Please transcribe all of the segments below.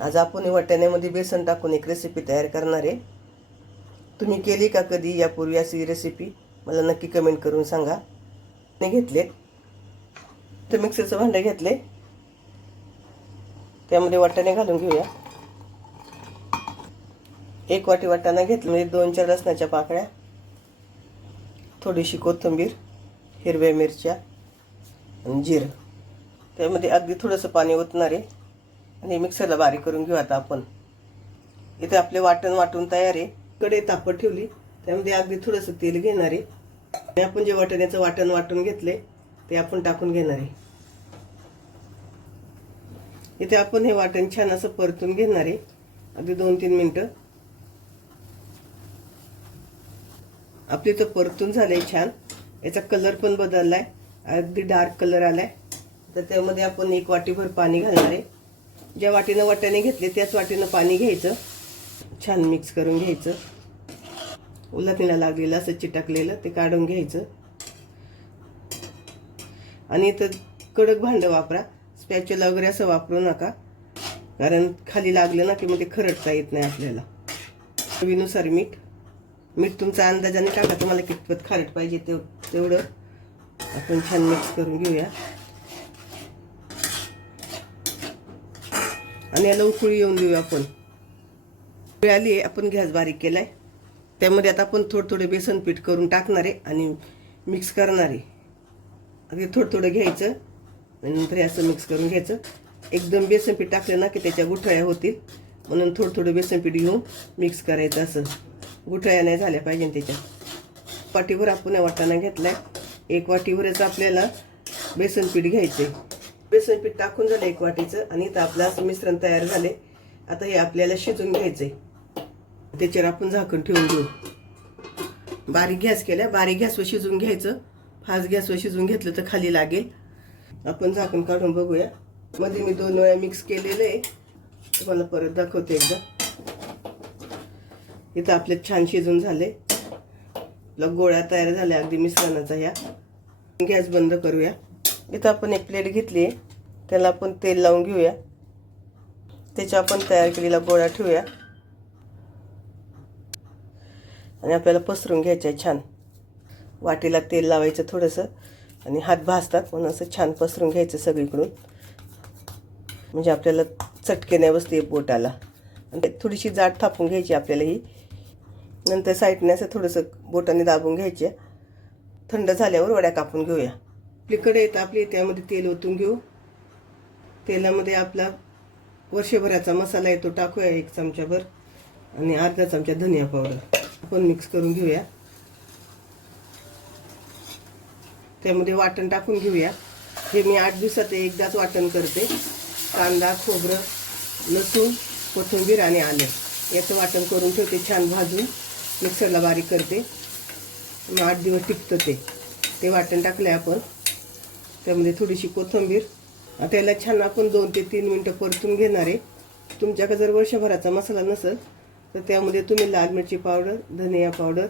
आज आपण वाटाण्यामध्ये बेसन टाकून एक रेसिपी तयार करणार आहे। तुम्ही केली का कधी यापूर्वी अशी रेसिपी? मला नक्की कमेंट करून सांगा। मी घेतले तर मिक्सरचं भांडं घेतले, त्यामध्ये वाटाणे घालून घेऊया। 1 वाटी वाटाणा घेतला, म्हणजे 2-4 लसणाच्या पाकळ्या, थोडीशी कोथिंबीर, हिरव्या मिरच्या आणि जिरं। त्यामध्ये अगदी थोडंसं पाणी ओतणार आहे आणि मिक्सरला बारीक करून घेऊ। आता आपण इथे आपले वाटण वाटून तयार आहे। कढई तापत ठेवली, त्यामध्ये अगदी थोडंसं तेल घेणार आहे आणि आपण जे वाटाण्याचं वाटण वाटून घेतले ते आपण टाकून घेणार आहे। इथे आपण हे वाटण छान असं परतून घेणार आहे, अगदी 2-3 मिनिटं। आपले तर परतून झाले छान, याचा कलर पण बदललाय, अगदी डार्क कलर आलाय। तर त्यामध्ये आपण 1 वाटीभर पाणी घालणार आहे। ज्या वाटीनं वाटाणे घेतले त्याच वाटीनं पाणी घ्यायचं, छान मिक्स करून घ्यायचं। उलटणीला लागलेलं असं चिटकलेलं ते काढून घ्यायचं आणि इथं कडक भांडं वापरा, स्पॅच्युला वगैरे असं वापरू नका, कारण खाली लागलं ना की मग ते खरडता येत नाही आपल्याला। चवीनुसार मीठ तुमच्या अंदाजाने टाका, तुम्हाला कितपत खारट पाहिजे तेवढं आपण छान मिक्स करून घेऊया आणि याला उकळी येऊन देऊया आपण। उकळी आली, आपण गॅस बारीक केलाय। त्यामध्ये आता आपण थोडं बेसन पीठ करून टाकणार आहे आणि मिक्स करणार आहे। अगदी थोडं घ्यायचं आणि नंतर असं मिक्स करून घ्यायचं। एकदम बेसन पीठ टाकलं ना की त्याच्या गुठळ्या होतील, म्हणून थोडं बेसन पीठ घेऊन मिक्स करायचं। असं गुठळ्या नाही झाल्या पाहिजे त्याच्या। वाटीभर आपण वाटाणा घेतलाय, 1 वाटीवरच आपल्याला बेसन पीठ घ्यायचंय। बेसन पीठ टाकून झालं 1 वाटीचं आणि इथं आपलं असं मिश्रण तयार झाले। आता हे आपल्याला शिजून घ्यायचंय, त्याच्यावर आपण झाकण ठेवून घेऊ। बारीक गॅस केला, बारीक गॅसवर शिजून घ्यायचं। फास्ट गॅसवर शिजून घेतलं तर खाली लागेल। आपण झाकण काढून बघूया। मध्ये मी 2 वेळा मिक्स केलेलं आहे, तुम्हाला परत दाखवते एकदा। इथं आपले छान शिजून झाले, गोळा तयार झाला अगदी मिश्रणाचा। ह्या गॅस बंद करूया। इथं आपण एक प्लेट घेतली आहे, त्याला आपण तेल लावून घेऊया। त्याच्या आपण तयार केलेला गोळा ठेवूया आणि आपल्याला पसरून घ्यायचं आहे छान। वाटीला तेल लावायचं थोडंसं आणि हात भाजतात, म्हणून असं छान पसरून घ्यायचं सगळीकडून, म्हणजे आपल्याला चटके नाही बसते बोटाला। आणि थोडीशी जाड थापून घ्यायची आपल्याला ही, नंतर साईडने असं थोडंसं बोटाने दाबून घ्यायचे। थंड झाल्यावर वड्या कापून घेऊया। आपली कढई तापली, त्यामध्ये तेल ओतून घेऊ। तेलामध्ये आपला वर्षभराचा मसाला आहे तो टाकूया 1 चमचाभर आणि अर्धा चमचा धनिया पावडर आपण मिक्स करून घेऊया। त्यामध्ये वाटण टाकून घेऊया। हे मी 8 दिवसात एकदाच वाटण करते। कांदा, खोबरं, लसूण, कोथिंबीर आणि आले याचं वाटण करून ठेवते, छान भाजून मिक्सरला बारीक करते, मग 8 दिवस टिकतं ते वाटण टाकलंय आपण। त्यामध्ये थोडीशी कोथिंबीर, त्याला छान आपण 2 ते 3 मिनिटं परतून घेणार आहे। तुमच्याकडे जर वर्षभराचा मसाला नसेल तर त्यामध्ये तुम्ही लाल मिरची पावडर, धनिया पावडर,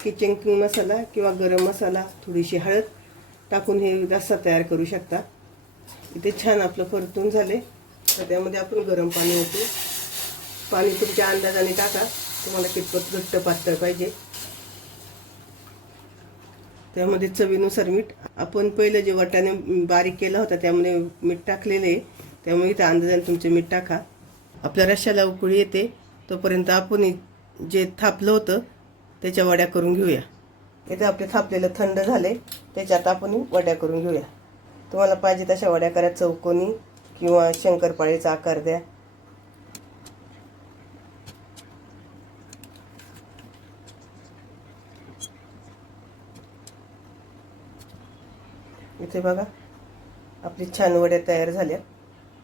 किचन किंग मसाला किंवा गरम मसाला, थोडीशी हळद टाकून हे रस्सा तयार करू शकता। इथे छान आपलं परतून झाले, तर त्यामध्ये आपण गरम पाणी ओतू। पाणी तुमच्या अंदाजाने टाका, तुम्हाला कितपत घट्ट पातळ पाहिजे। त्यामध्ये चवीनुसार मीठ, आपण पहिलं जे वाटाणे बारीक केला होता त्यामध्ये मीठ टाकलेलं आहे, त्यामुळे इथं अंदाजाने तुमचे मीठ टाका। आपल्या रश्श्याला उकळी येते तोपर्यंत आपण जे थापलं होतं त्याच्या वड्या करून घेऊया। इथे आपले थापलेलं थंड झाले, त्याच्यात आपण वड्या करून घेऊया। तुम्हाला पाहिजे तशा वड्या करा, चौकोनी किंवा शंकरपाळीचा आकार द्या। इथे बघा आपली छान वड्या तयार झाल्या।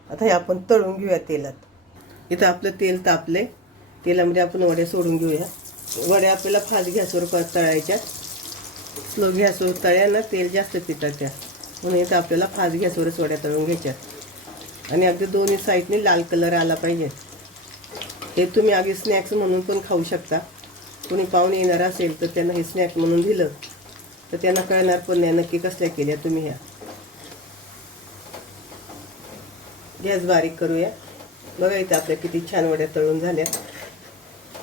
आता हे आपण तळून घेऊया तेलात। इथं आपलं तेल तापले, तेलामध्ये आपण वड्या सोडून घेऊया। वड्या आपल्याला फास्ट गॅसवर तळायच्या, स्लो गॅसवर तळ्या ना तेल जास्त पितात त्या, म्हणून इथं आपल्याला फास्ट गॅसवरच वड्या तळून घ्यायच्या आणि अगदी दोन्ही साईडने लाल कलर आला पाहिजे। हे तुम्ही अगदी स्नॅक्स म्हणून पण खाऊ शकता। कोणी पाहुणे येणार असेल तर त्यांना हे स्नॅक्स म्हणून दिलं तर त्यांना कळणार पण नाही नक्की कसल्या केल्या तुम्ही ह्या। गॅस बारीक करूया बघा इथे आपल्या किती छान वड्या तळून झाल्या.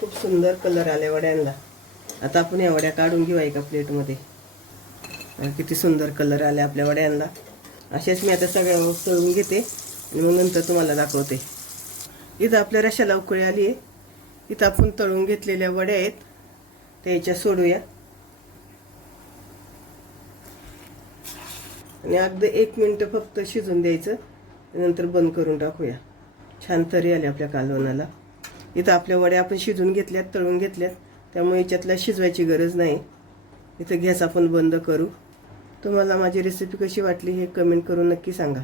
खूप सुंदर कलर आले वड्यांना. आता आपण या वड्या काढून घेऊ एका प्लेटमध्ये. किती सुंदर कलर आले आपल्या वड्यांना. अशाच मी आता सगळ्या तळून घेते आणि मग नंतर तुम्हाला दाखवते. इथं आपल्या रशाला उकळी आली आहे. इथं आपण तळून घेतलेल्या वड्या आहेत त्या याच्या सोडूया आणि अगदी 1 मिनिट फक्त शिजून द्यायचं. नंतर बंद करून टाकूया. छान तरी आली आपल्या कालवणाला. इथं आपल्या वड्या आपण शिजून घेतल्यात, तळून घेतल्यात, त्यामुळे याच्यातला शिजवायची गरज नाही. इथं गॅस आपण बंद करू. तुम्हाला माझी रेसिपी कशी वाटली हे कमेंट करून नक्की सांगा.